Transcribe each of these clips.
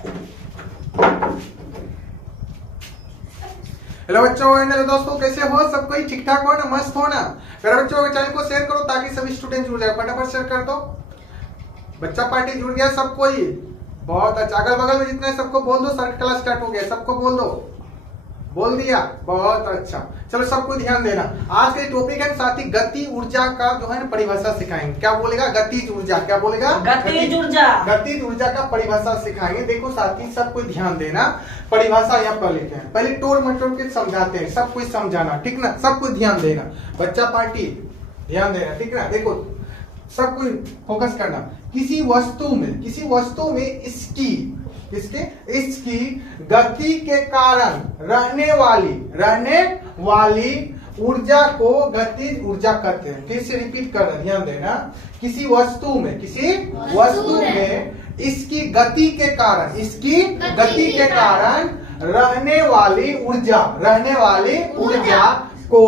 Hello बच्चों, मेरे दोस्तों, कैसे हो? सब कोई ठीक ठाक हो ना? मस्त हो ना? मेरे बच्चों चैनल को शेयर करो ताकि सभी स्टूडेंट जुड़ जाए। फटाफट शेयर कर दो। बच्चा पार्टी जुड़ गया सब कोई, बहुत अच्छा। अगल बगल में जितने सबको बोल दो, सर क्लास स्टार्ट हो गया, सबको बोल दो। बोल दिया, बहुत अच्छा। चलो सबको ध्यान देना। आज का टॉपिक है साथी, गति ऊर्जा का जो है ना परिभाषा सिखाएंगे। क्या बोलेगा? गतिज ऊर्जा। क्या बोलेगा? गतिज ऊर्जा। गतिज ऊर्जा का परिभाषा सिखाएंगे। देखो साथी, सबको ध्यान देना। परिभाषा यहाँ पर लेते हैं, पहले टोर मटोर के समझाते हैं, सब कुछ समझाना, ठीक ना? सबको ध्यान देना। बच्चा पार्टी ध्यान देना, ठीक ना? देखो सब कुछ फोकस करना। किसी वस्तु में इसकी गति के कारण रहने वाली ऊर्जा को गतिज ऊर्जा कहते हैं। फिर से रिपीट करना, ध्यान देना। किसी वस्तु में इसकी गति के कारण रहने वाली ऊर्जा को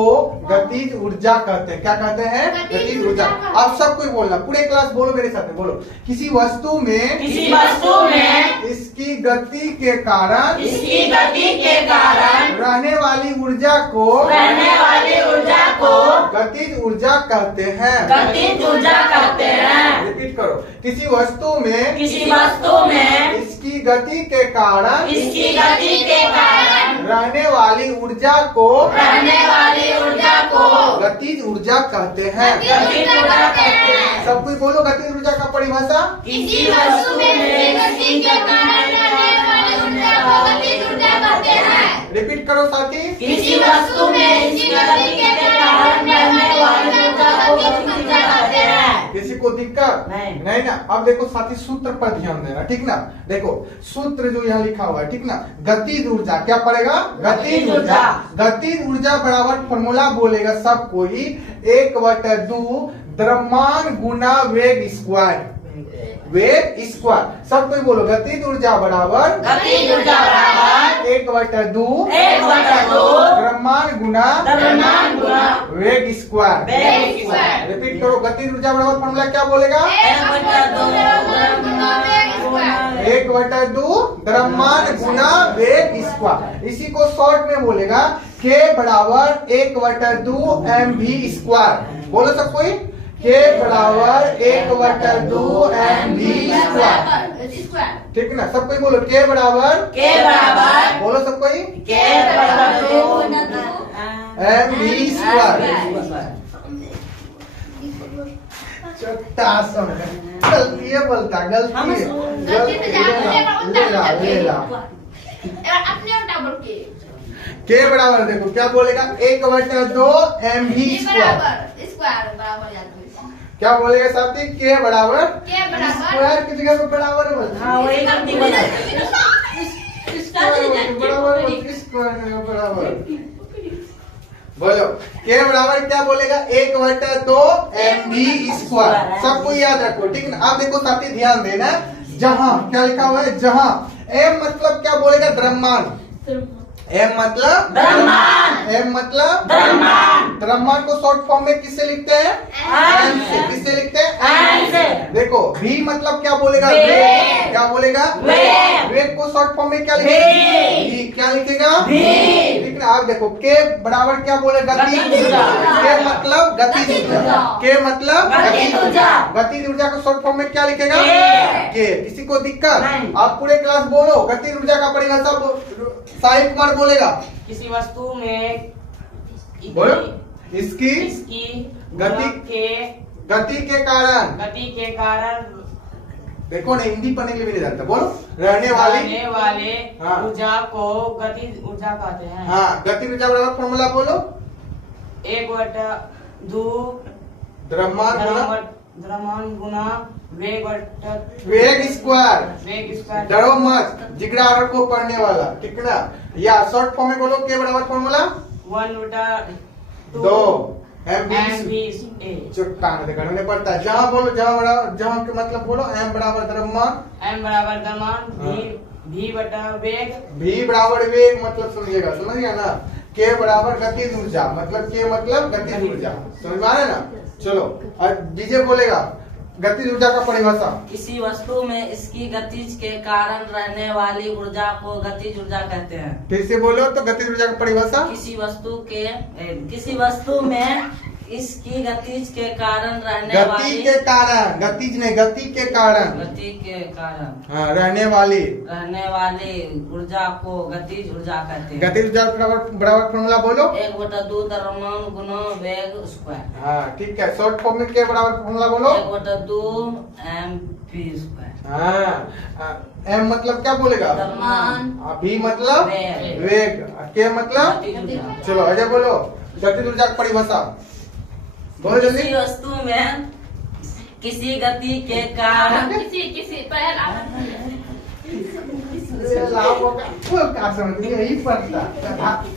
गतिज ऊर्जा कहते हैं। क्या कहते हैं? गतिज ऊर्जा। अब सब कोई बोलना, पूरे क्लास बोलो मेरे साथ में, बोलो। किसी वस्तु में इसकी गति के कारण रहने वाली ऊर्जा को गतिज ऊर्जा कहते हैं। रिपीट करो। किसी वस्तु में इसकी गति के कारण रहने वाली ऊर्जा को गतिज ऊर्जा कहते हैं। सब कुछ बोलो गतिज ऊर्जा का परिभाषा। किसी वस्तु में गति के कारण रहने वाली ऊर्जा को गतिज ऊर्जा कहते हैं। रिपीट करो साथी। किसी वस्तु में इसकी गति के कारण रहने वाली ऊर्जा को गतिज ऊर्जा कहते हैं। किसी को दिक्कत नहीं ना? अब देखो साथी, सूत्र पर ध्यान देना, ठीक ना? देखो सूत्र जो यहाँ लिखा हुआ है, ठीक ना? गतिज ऊर्जा क्या पड़ेगा? गतिज ऊर्जा। गतिज ऊर्जा बराबर फॉर्मूला बोलेगा सब कोई, 1/2 द्रव्यमान गुना वेग स्क्वायर। सब कोई बोलो। गतिज ऊर्जा बराबर 1/2 द्रव्यमान गुना वेग स्क्वायर। रिपीट करो। गतिज ऊर्जा बराबर फॉर्मूला क्या बोलेगा? 1/2 द्रव्यमान गुना वेग स्क्वायर। इसी को शॉर्ट में बोलेगा K बराबर 1/2 mv²। बोलो सब कोई। K बराबर 1/2 mv²। ठीक ना? सब कोई बोलो। K बराबर बोलो सब कोई। mv²। गलती है, बोलता गलती के बराबर देखो क्या बोलेगा? 1/2 mv²। क्या बोलेगा साथी? के बराबर स्क्वायर की जगह पे बराबर बराबर बोलो। के बराबर क्या बोलेगा? 1/2 mv²। सबको याद रखो, ठीक ना? आप देखो साथी, ध्यान देना। जहां क्या लिखा हुआ है? जहां m मतलब क्या बोलेगा? द्रव्यमान। m मतलब द्रव्यमान को शॉर्ट फॉर्म में किससे लिखते हैं? m से। किससे लिखते हैं? देखो v मतलब क्या बोलेगा? वेग। क्या बोलेगा? वेग को शॉर्ट फॉर्म में क्या लिखेगा? v। क्या लिखेगा? ठीक ना? आप देखो k बराबर क्या बोलेगा? गतिज ऊर्जा। k मतलब गतिज ऊर्जा। k मतलब गतिज ऊर्जा को शॉर्ट फॉर्म में क्या लिखेगा? k। किसी को दिक्कत? आप पूरे क्लास बोलो। गतिज ऊर्जा का परिभाषा साहिब कुमार बोलेगा। किसी वस्तु में बोलो। इसकी गति के कारण देखो ना, हिंदी पढ़ने के लिए भी नहीं जानता। बोलो। रहने वाले ऊर्जा को गतिज ऊर्जा कहते हैं। हाँ, गतिज ऊर्जा बराबर फॉर्मूला बोलो। 1/2 द्रव्यमान गुना वेग स्क्वायर। डरो मत, जिगरा को पढ़ने वाला, ठीक ना? या शॉर्ट फॉर्म में बोलो। के बराबर फॉर्मूला 1/2 mv²। चुट्टान करने पड़ता है। जहाँ बोलो, जहाँ के मतलब बोलो। m बराबर द्रव्यमान, v बराबर वेग मतलब समझिएगा, समझ गया ना? K बराबर गतिज ऊर्जा मतलब K मतलब गतिज ऊर्जा। समझ में आ रहा है ना? चलो, और डीजे बोलेगा गतिज ऊर्जा का परिभाषा। किसी वस्तु में इसकी गतिज के कारण रहने वाली ऊर्जा को गतिज ऊर्जा कहते हैं। फिर से बोलो तो गतिज ऊर्जा का परिभाषा। किसी वस्तु में इसकी गतिज के कारण रहने गति वाली के कारण, गतिज नहीं, गति के कारण, गति के कारण हाँ, रहने वाली ऊर्जा को गतिज ऊर्जा कहते हैं। गतिज ऊर्जा बराबर फॉर्मूला बोलो। 1/2 द्रव्यमान गुना वेग स्क्वायर। हाँ ठीक है, शॉर्ट फॉर्म में के बराबर फॉर्मूला बोलो। 1/2 mv स्क्वायर। हाँ, एम मतलब क्या बोलेगा? द्रव्यमान। भी मतलब वेग। वेग, के मतलब गतिज ऊर्जा। चलो अजय बोलो गतिज ऊर्जा की परिभाषा बोलो जल्दी। किसी वस्तु में किसी गति के कारण किसी पहला यही पढ़ता,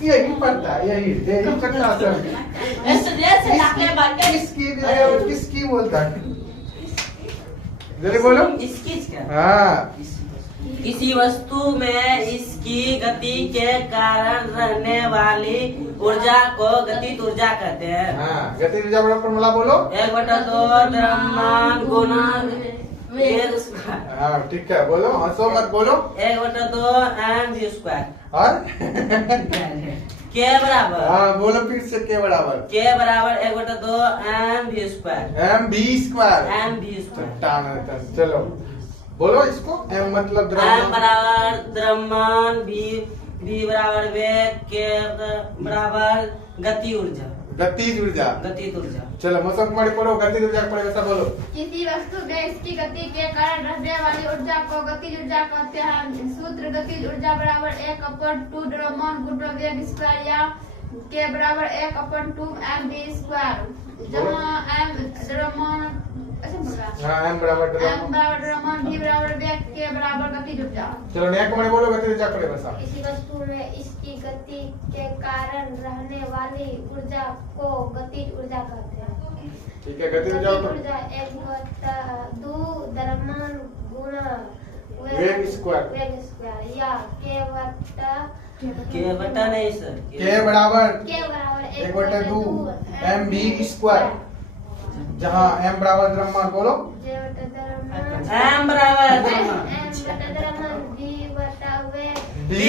यही पढ़ता, यही करता किसकी बोलता जल्दी बोलो। इसकी क्या? हाँ, किसी वस्तु में इसकी गति के कारण रहने वाली ऊर्जा को गतिज ऊर्जा कहते हैं। हाँ, गतिज ऊर्जा बराबर फॉर्मूला बोलो। 1/2 द्रव्यमान गुना वेग स्क्वायर। हाँ ठीक है, बोलो, हंसो मत बोलो। 1/2 mv स्क्वायर। और के बराबर, हाँ बोलो फिर से, के बराबर 1/2 mv square. M B square. mv square. टान रहता है। चलो बोलो इसको। एम मतलब m द्रव्यमान, बराबर द्रव्यमान, v बराबर वेग, के बराबर गति ऊर्जा, गतिज ऊर्जा। गतिज ऊर्जा। चलो मौसम कुमारी पढ़ो, गतिज ऊर्जा की परिभाषा बोलो। किसी वस्तु में इसकी गति के कारण रहने वाली ऊर्जा को गतिज ऊर्जा कहते हैं। सूत्र गतिज ऊर्जा बराबर 1/2 द्रव्यमान गुना वेग स्क्वायर या के बराबर 1/2 mv स्क्वायर, जहाँ m द्रव्यमान हाँ, एम बराबर द्रव्यमान, द्रव्यमान, v बराबर वेग, के बराबर गतिज ऊर्जा। चलो नया कुमारी बोलो गतिज ऊर्जा की परिभाषा। किसी वस्तु में इसकी गति के कारण रहने वाली ऊर्जा को गतिज ऊर्जा कहते हैं। ठीक है, गतिज ऊर्जा गतिज ऊर्जा 1/2 द्रव्यमान गुना वेग स्क्वायर या के बटा नहीं सर, के बराबर के बराबर 1/2 एम बी स्क्वायर, जहाँ एम बराबर द्रव्यमान बोलो। m बराबर द्रव्यमान, बी b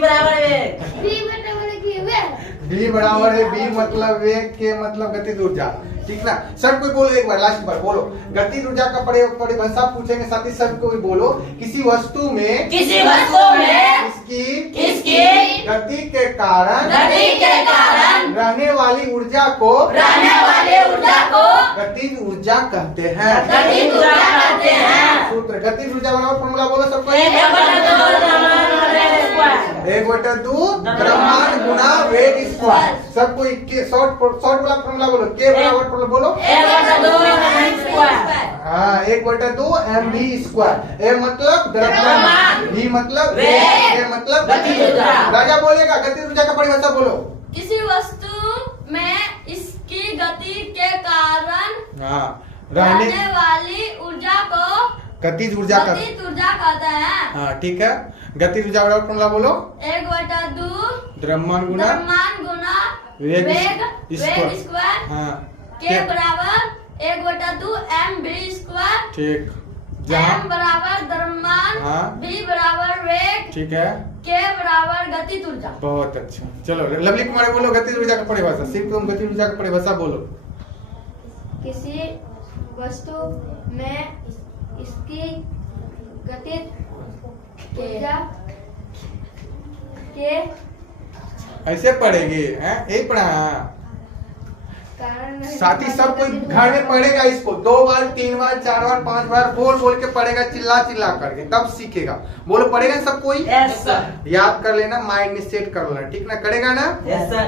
बराबर वेग। बी बराबर है, बी मतलब वेग, के मतलब गतिज ऊर्जा। ठीक ना, सब कोई बोलो एक बार, लास्ट बार बोलो। गतिज ऊर्जा का परिभाषा पूछेंगे, साथ ही सबको भी बोलो। किसी वस्तु में इसकी गति के कारण रहने वाली ऊर्जा को गतिज ऊर्जा कहते हैं। सूत्र गतिज ऊर्जा बराबर फॉर्मूला बोलो सबको। 1/2 द्रव्यमान गुना वेग स्क्वायर। सबको शॉर्ट वाला फॉर्मूला बोलो। के बराबर फॉर्मूला बोलो। 1/2 स्क्वायर। हाँ, 1/2 एम बी स्क्वायर। ए मतलब द्रव्यमान, बी मतलब वेग, के मतलब गतिज ऊर्जा। राजा बोलेगा गतिज ऊर्जा का परिभाषा बोलो। किसी वस्तु में इसकी गति के कारण हाँ, रहने वाली ऊर्जा को गतिज ऊर्जा का, गतिज ऊर्जा कहते हैं। हाँ ठीक है, गतिज ऊर्जा बराबर फॉर्मूला बोलो। 1/2 द्रव्यमान गुना वेग स्क्वायर, हाँ के बराबर 1/2 mv स्क्वायर, ठीक, m जहाँ बराबर द्रव्यमान, हाँ। v बराबर वेग, ठीक है, के बराबर गतिज ऊर्जा। बहुत अच्छा। चलो लवली कुमारी बोलो गतिज ऊर्जा का परिभाषा। सिर्फ तुम गतिज ऊर्जा का परिभाषा बोलो। किसी वस्तु में इसकी गतिज ऊर्जा के ऐसे पढ़ेगी हैं, यही पढ़ा। कारण साथी सब कोई घर में पढ़ेगा इसको 2 बार 3 बार 4 बार 5 बार बोल के पढ़ेगा, चिल्ला करके, तब सीखेगा। बोलो पढ़ेगा सब कोई। यस सर, याद कर लेना, माइंड में सेट कर लेना, ठीक ना, करेगा ना। Yes sir.